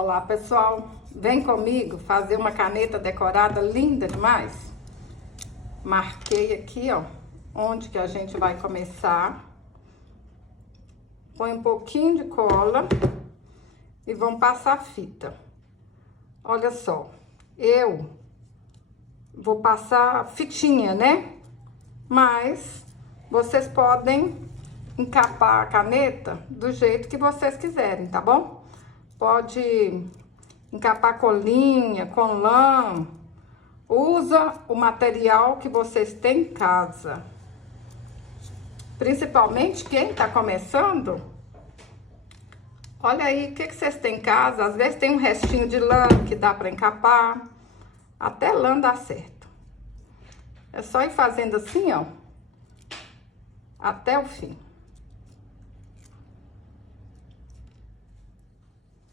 Olá, pessoal, vem comigo fazer uma caneta decorada linda demais. Marquei aqui, ó, onde que a gente vai começar. Põe um pouquinho de cola e vamos passar a fita. Olha só, eu vou passar fitinha, né? Mas vocês podem encapar a caneta do jeito que vocês quiserem, tá bom? Pode encapar colinha, com lã. Usa o material que vocês têm em casa. Principalmente quem tá começando. Olha aí, o que vocês têm em casa? Às vezes tem um restinho de lã que dá pra encapar. Até lã dá certo. É só ir fazendo assim, ó. Até o fim.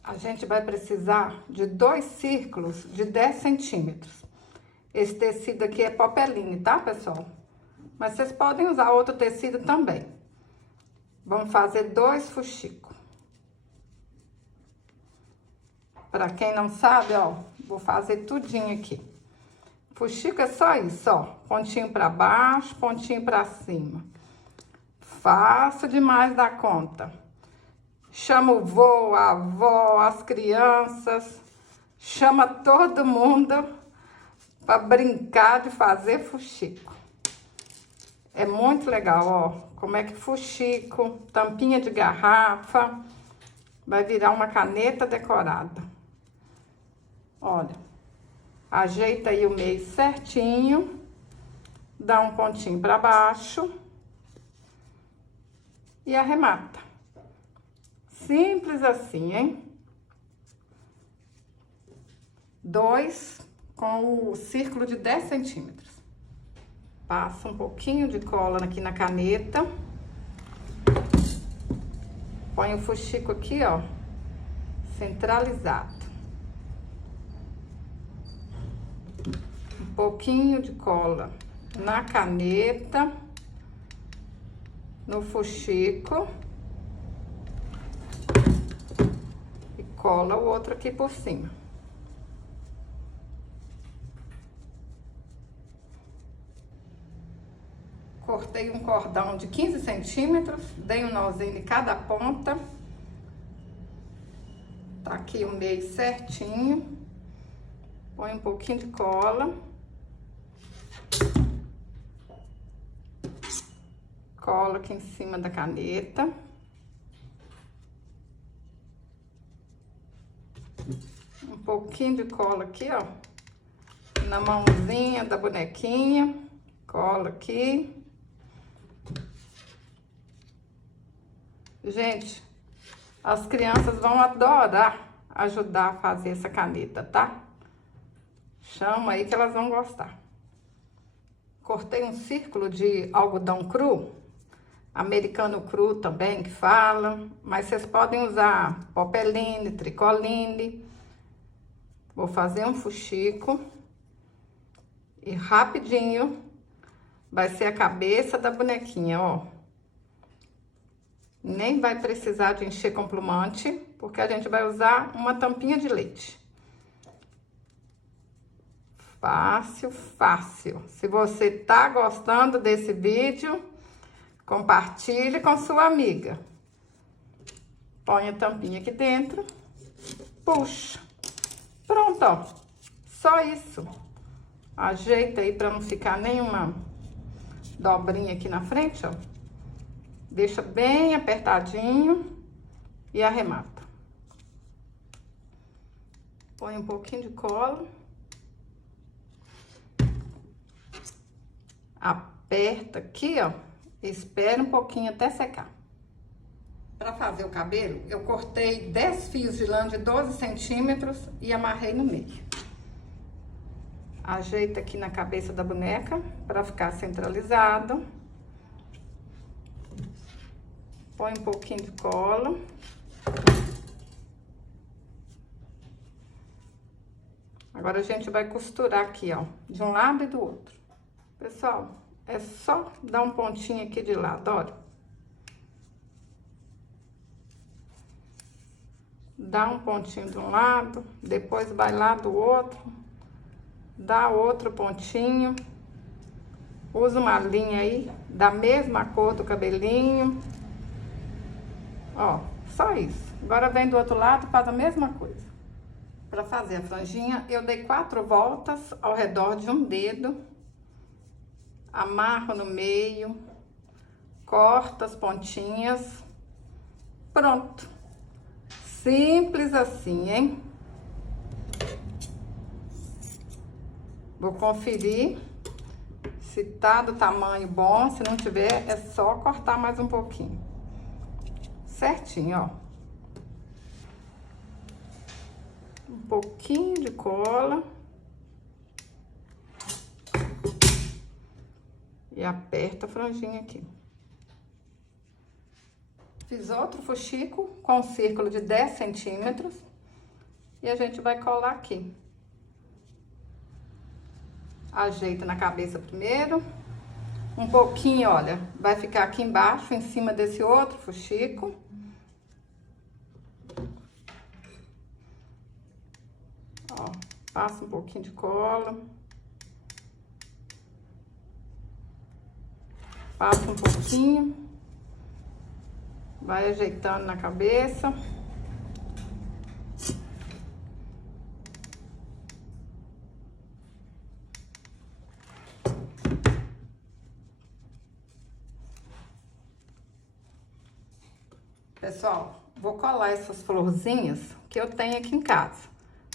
A gente vai precisar de 2 círculos de 10 centímetros. Esse tecido aqui é popeline, tá, pessoal? Mas vocês podem usar outro tecido também. Vamos fazer 2 fuxicos. Pra quem não sabe, ó, vou fazer tudinho aqui. Fuxico é só isso, ó. Pontinho pra baixo, pontinho pra cima. Fácil demais da conta. Chama o vô, a avó, as crianças. Chama todo mundo para brincar de fazer fuxico. É muito legal, ó. Como é que fuxico, tampinha de garrafa, vai virar uma caneta decorada. Olha, ajeita aí o meio certinho, dá um pontinho para baixo e arremata. Simples assim, hein? 2 com o círculo de 10 centímetros. Passa um pouquinho de cola aqui na caneta. Põe o fuxico aqui, ó, centralizado. Um pouquinho de cola na caneta, no fuxico. E cola o outro aqui por cima. Cortei um cordão de 15 centímetros, dei um nozinho em cada ponta. Tá aqui o meio certinho. Põe um pouquinho de cola. Cola aqui em cima da caneta. Um pouquinho de cola aqui, ó, na mãozinha da bonequinha. Cola aqui. Gente, as crianças vão adorar ajudar a fazer essa caneta, tá? Chama aí que elas vão gostar. Cortei um círculo de algodão cru, americano cru também que fala, mas vocês podem usar popeline, tricoline. Vou fazer um fuxico e rapidinho vai ser a cabeça da bonequinha, ó. Nem vai precisar de encher com plumante, porque a gente vai usar uma tampinha de leite. Fácil, fácil. Se você tá gostando desse vídeo, compartilhe com sua amiga. Põe a tampinha aqui dentro, puxa. Pronto, ó. Só isso. Ajeita aí para não ficar nenhuma dobrinha aqui na frente, ó. Deixa bem apertadinho e arremata. Põe um pouquinho de cola. Aperta aqui, ó. Espera um pouquinho até secar. Para fazer o cabelo, eu cortei 10 fios de lã de 12 centímetros e amarrei no meio. Ajeita aqui na cabeça da boneca para ficar centralizado. Põe um pouquinho de cola. Agora a gente vai costurar aqui, ó, de um lado e do outro. Pessoal, é só dar um pontinho aqui de lado, olha. dá um pontinho de um lado, depois vai lá do outro, dá outro pontinho, usa uma linha aí da mesma cor do cabelinho, ó, só isso. Agora vem do outro lado e faz a mesma coisa. Para fazer a franjinha, eu dei 4 voltas ao redor de um dedo, amarro no meio, corto as pontinhas, pronto. Simples assim, hein? Vou conferir se tá do tamanho bom, se não tiver, é só cortar mais um pouquinho. Certinho, ó. Um pouquinho de cola. E aperta a franjinha aqui. Fiz outro fuxico com um círculo de 10 centímetros. E a gente vai colar aqui. Ajeita na cabeça primeiro. Um pouquinho, olha, vai ficar aqui embaixo, em cima desse outro fuxico. Ó, passa um pouquinho de cola. Passa um pouquinho. Vai ajeitando na cabeça. Pessoal, vou colar essas florzinhas que eu tenho aqui em casa.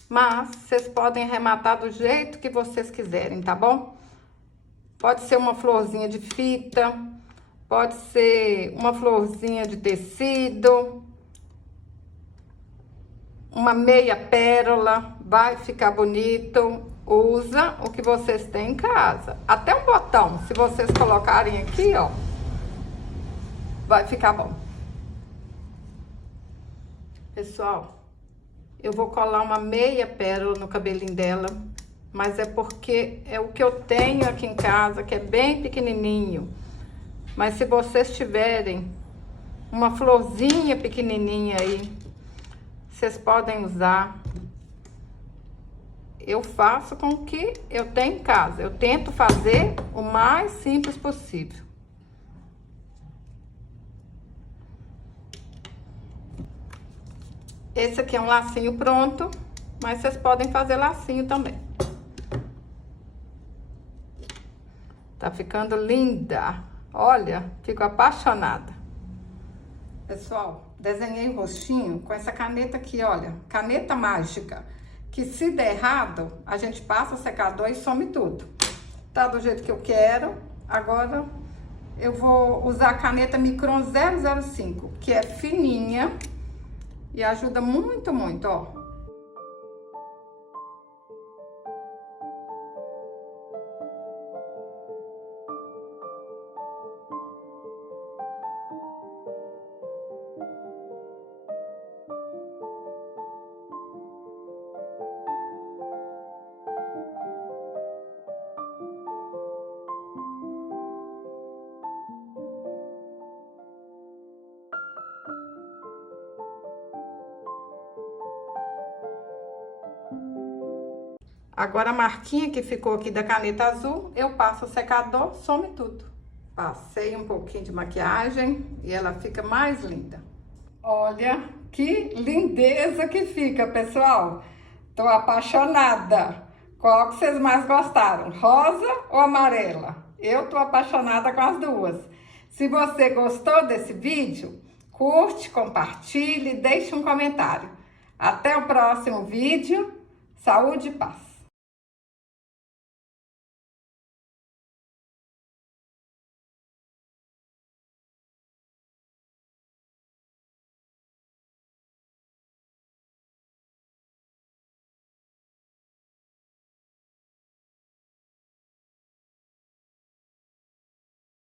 Mas vocês podem arrematar do jeito que vocês quiserem, tá bom? Pode ser uma florzinha de fita, pode ser uma florzinha de tecido, uma meia pérola, vai ficar bonito. Usa o que vocês têm em casa. Até um botão, se vocês colocarem aqui, ó, vai ficar bom. Pessoal, eu vou colar uma meia pérola no cabelinho dela, mas é porque é o que eu tenho aqui em casa, que é bem pequenininho. Mas se vocês tiverem uma florzinha pequenininha aí, vocês podem usar. Eu faço com o que eu tenho em casa. Eu tento fazer o mais simples possível. Esse aqui é um lacinho pronto, mas vocês podem fazer lacinho também. Tá ficando linda. Olha, fico apaixonada. Pessoal, desenhei o rostinho com essa caneta aqui, olha. Caneta mágica. Que se der errado, a gente passa o secador e some tudo. Tá do jeito que eu quero. Agora, eu vou usar a caneta Micron 005, que é fininha. E ajuda muito, muito, ó. Agora, a marquinha que ficou aqui da caneta azul, eu passo o secador, some tudo. Passei um pouquinho de maquiagem e ela fica mais linda. Olha que lindeza que fica, pessoal. Tô apaixonada. Qual que vocês mais gostaram? Rosa ou amarela? Eu tô apaixonada com as duas. Se você gostou desse vídeo, curte, compartilhe, deixe um comentário. Até o próximo vídeo. Saúde e paz.